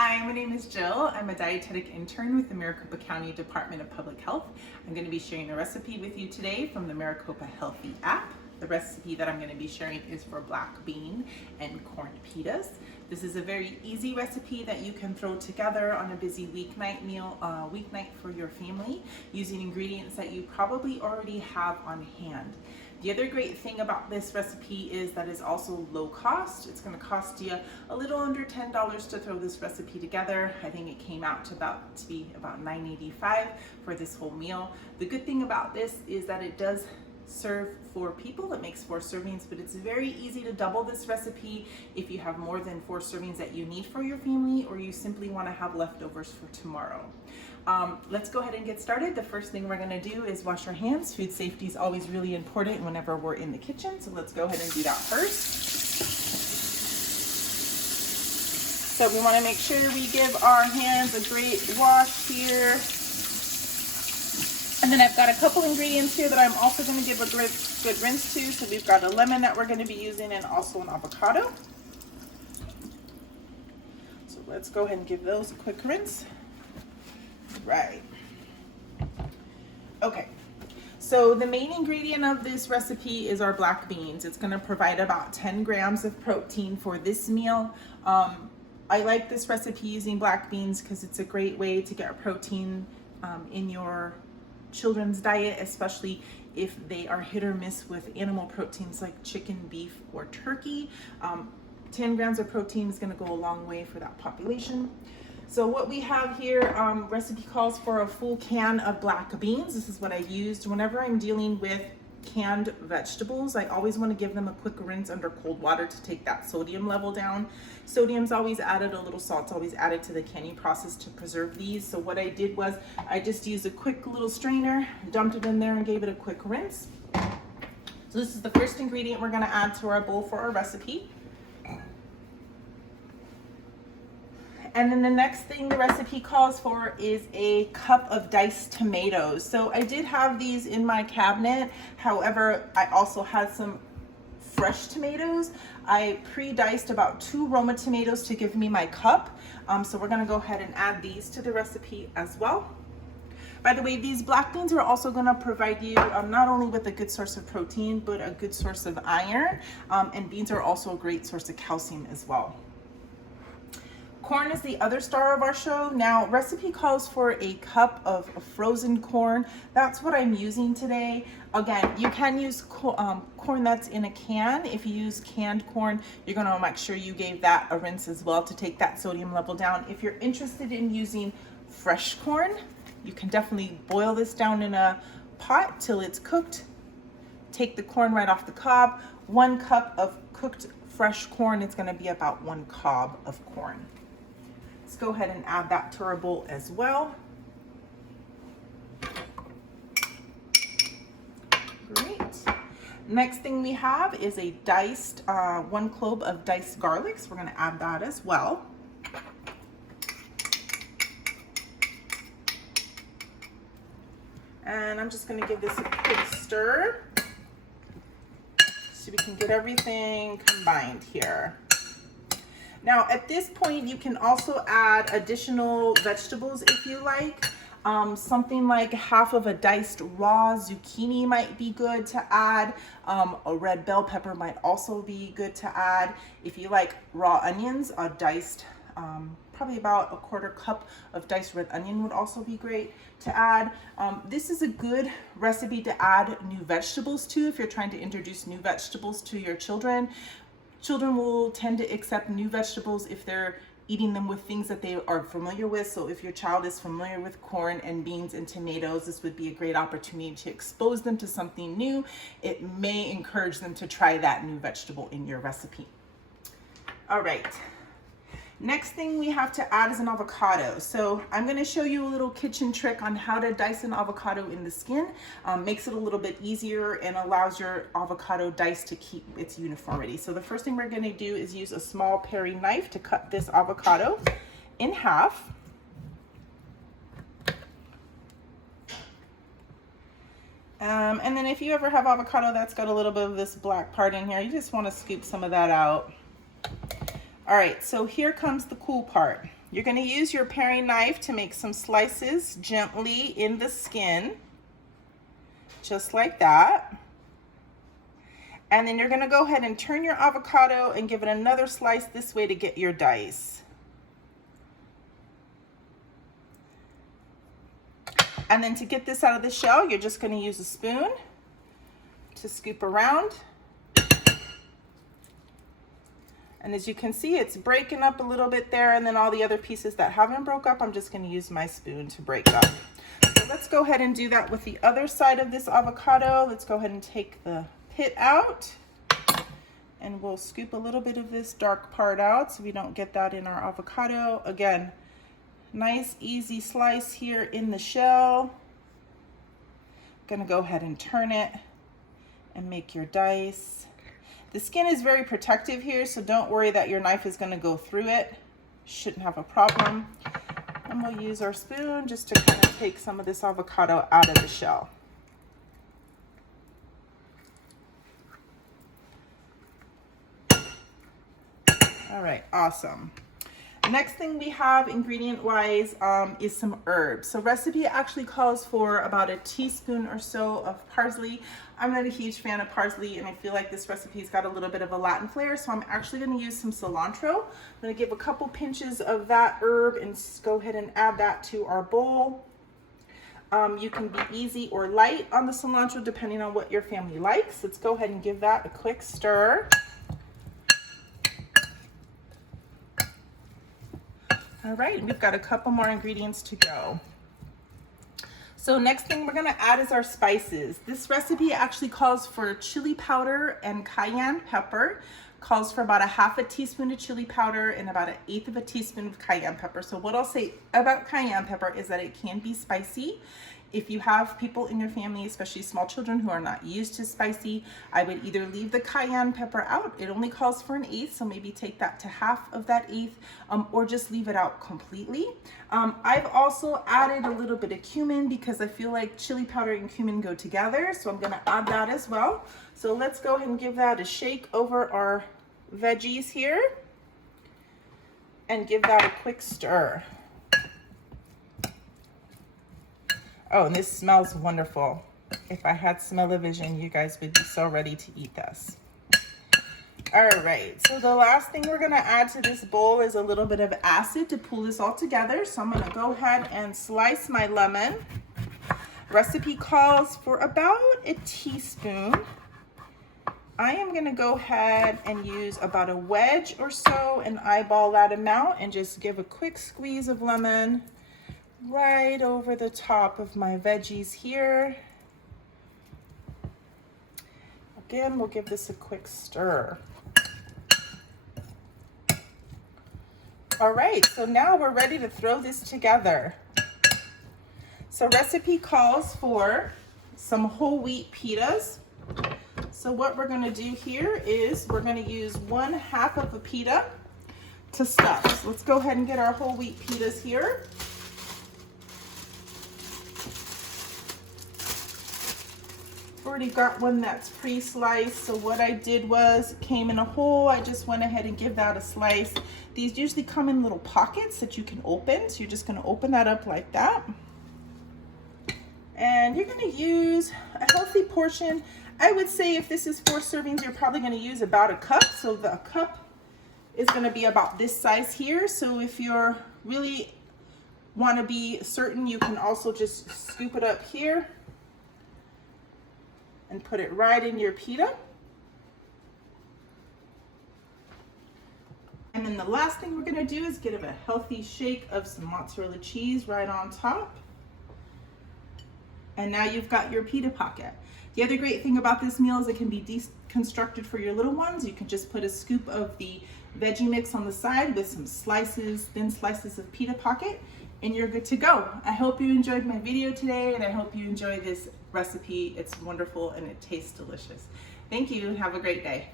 Hi, my name is Jill. I'm a dietetic intern with the Maricopa County Department of Public Health. I'm going to be sharing a recipe with you today from the Maricopa Healthy App. The recipe that I'm going to be sharing is for black bean and corn pitas. This is a very easy recipe that you can throw together on a busy weeknight for your family using ingredients that you probably already have on hand. The other great thing about this recipe is that it's also low cost. It's going to cost you a little under $10 to throw this recipe together. I think it came out to be about $9.85 for this whole meal. The good thing about this is that it does serve 4 people. It makes 4 servings, but it's very easy to double this recipe if you have more than 4 servings that you need for your family, or you simply want to have leftovers for tomorrow. Let's go ahead and get started. The first thing we're going to do is wash our hands. Food safety is always really important whenever we're in the kitchen, so let's go ahead and do that first. So we want to make sure we give our hands a great wash here. And then I've got a couple ingredients here that I'm also going to give a good rinse to. So we've got a lemon that we're going to be using and also an avocado. So let's go ahead and give those a quick rinse. Right. Okay. So the main ingredient of this recipe is our black beans. It's going to provide about 10 grams of protein for this meal. I like this recipe using black beans because it's a great way to get protein in your children's diet, especially if they are hit or miss with animal proteins like chicken, beef, or turkey. 10 grams of protein is going to go a long way for that population. So what we have here, recipe calls for a full can of black beans. This is what I used whenever I'm dealing with canned vegetables. I always want to give them a quick rinse under cold water to take that sodium level down. Sodium's always added, a little salt's always added to the canning process to preserve these. So what I did was I just used a quick little strainer, dumped it in there and gave it a quick rinse. So this is the first ingredient we're going to add to our bowl for our recipe. And then the next thing the recipe calls for is a cup of diced tomatoes. So I did have these in my cabinet. However, I also had some fresh tomatoes. I pre-diced about 2 Roma tomatoes to give me my cup. So we're gonna go ahead and add these to the recipe as well. By the way, these black beans are also gonna provide you not only with a good source of protein, but a good source of iron. And beans are also a great source of calcium as well. Corn is the other star of our show. Now, recipe calls for a cup of frozen corn. That's what I'm using today. Again, you can use corn that's in a can. If you use canned corn, you're gonna make sure you gave that a rinse as well to take that sodium level down. If you're interested in using fresh corn, you can definitely boil this down in a pot till it's cooked. Take the corn right off the cob. 1 cup of cooked fresh corn, it's gonna be about 1 cob of corn. Let's go ahead and add that to our bowl as well. Great. Next thing we have is a diced, 1 clove of diced garlic. So we're going to add that as well. And I'm just going to give this a quick stir so we can get everything combined here. Now, at this point, you can also add additional vegetables if you like. Something like half of a diced raw zucchini might be good to add. A red bell pepper might also be good to add. If you like raw onions, a diced, probably about a 1/4 cup of diced red onion would also be great to add. This is a good recipe to add new vegetables to if you're trying to introduce new vegetables to your children. Children will tend to accept new vegetables if they're eating them with things that they are familiar with. So if your child is familiar with corn and beans and tomatoes, this would be a great opportunity to expose them to something new. It may encourage them to try that new vegetable in your recipe. All right. Next thing we have to add is an avocado. So I'm going to show you a little kitchen trick on how to dice an avocado in the skin. Makes it a little bit easier and allows your avocado dice to keep its uniformity. So the first thing we're going to do is use a small paring knife to cut this avocado in half. And then if you ever have avocado that's got a little bit of this black part in here, you just want to scoop some of that out. All right, so here comes the cool part. You're going to use your paring knife to make some slices gently in the skin, just like that. And then you're going to go ahead and turn your avocado and give it another slice this way to get your dice. And then to get this out of the shell, you're just going to use a spoon to scoop around. And as you can see, it's breaking up a little bit there, and then all the other pieces that haven't broke up, I'm just going to use my spoon to break up. So let's go ahead and do that with the other side of this avocado. Let's go ahead and take the pit out, and we'll scoop a little bit of this dark part out so we don't get that in our avocado. Again, nice easy slice here in the shell. Gonna go ahead and turn it and make your dice. The skin is very protective here, so don't worry that your knife is going to go through it. Shouldn't have a problem. And we'll use our spoon just to kind of take some of this avocado out of the shell. All right, awesome. Next thing we have ingredient wise is some herbs. So recipe actually calls for about a teaspoon or so of parsley. I'm not a huge fan of parsley, and I feel like this recipe's got a little bit of a Latin flair, so I'm actually going to use some cilantro. I'm going to give a couple pinches of that herb and go ahead and add that to our bowl. You can be easy or light on the cilantro depending on what your family likes. Let's go ahead and give that a quick stir. All right, we've got a couple more ingredients to go. So next thing we're gonna add is our spices. This recipe actually calls for chili powder and cayenne pepper. Calls for about a ½ teaspoon of chili powder and about 1/8 of a teaspoon of cayenne pepper. So what I'll say about cayenne pepper is that it can be spicy. If you have people in your family, especially small children who are not used to spicy, I would either leave the cayenne pepper out. It only calls for 1/8, so maybe take that to half of that 1/8, or just leave it out completely. I've also added a little bit of cumin because I feel like chili powder and cumin go together, so I'm gonna add that as well. So let's go ahead and give that a shake over our veggies here and give that a quick stir. Oh, and this smells wonderful. If I had smell-o-vision, you guys would be so ready to eat this. All right, so the last thing we're gonna add to this bowl is a little bit of acid to pull this all together. So I'm gonna go ahead and slice my lemon. Recipe calls for about a teaspoon. I am gonna go ahead and use about a wedge or so and eyeball that amount and just give a quick squeeze of lemon right over the top of my veggies here. Again, we'll give this a quick stir. All right, so now we're ready to throw this together. So recipe calls for some whole wheat pitas. So what we're gonna do here is we're gonna use 1/2 of a pita to stuff. So let's go ahead and get our whole wheat pitas here. Already got one that's pre-sliced, so what I did was it came in a hole. I just went ahead and give that a slice. These usually come in little pockets that you can open, so you're just going to open that up like that, and you're going to use a healthy portion. I would say if this is 4 servings, you're probably going to use about a cup, so the cup is going to be about this size here. So if you're really want to be certain, you can also just scoop it up here and put it right in your pita. And then the last thing we're gonna do is give a healthy shake of some mozzarella cheese right on top. And now you've got your pita pocket. The other great thing about this meal is it can be deconstructed for your little ones. You can just put a scoop of the veggie mix on the side with some slices, thin slices of pita pocket, and you're good to go. I hope you enjoyed my video today, and I hope you enjoy this recipe. It's wonderful and it tastes delicious. Thank you. Have a great day.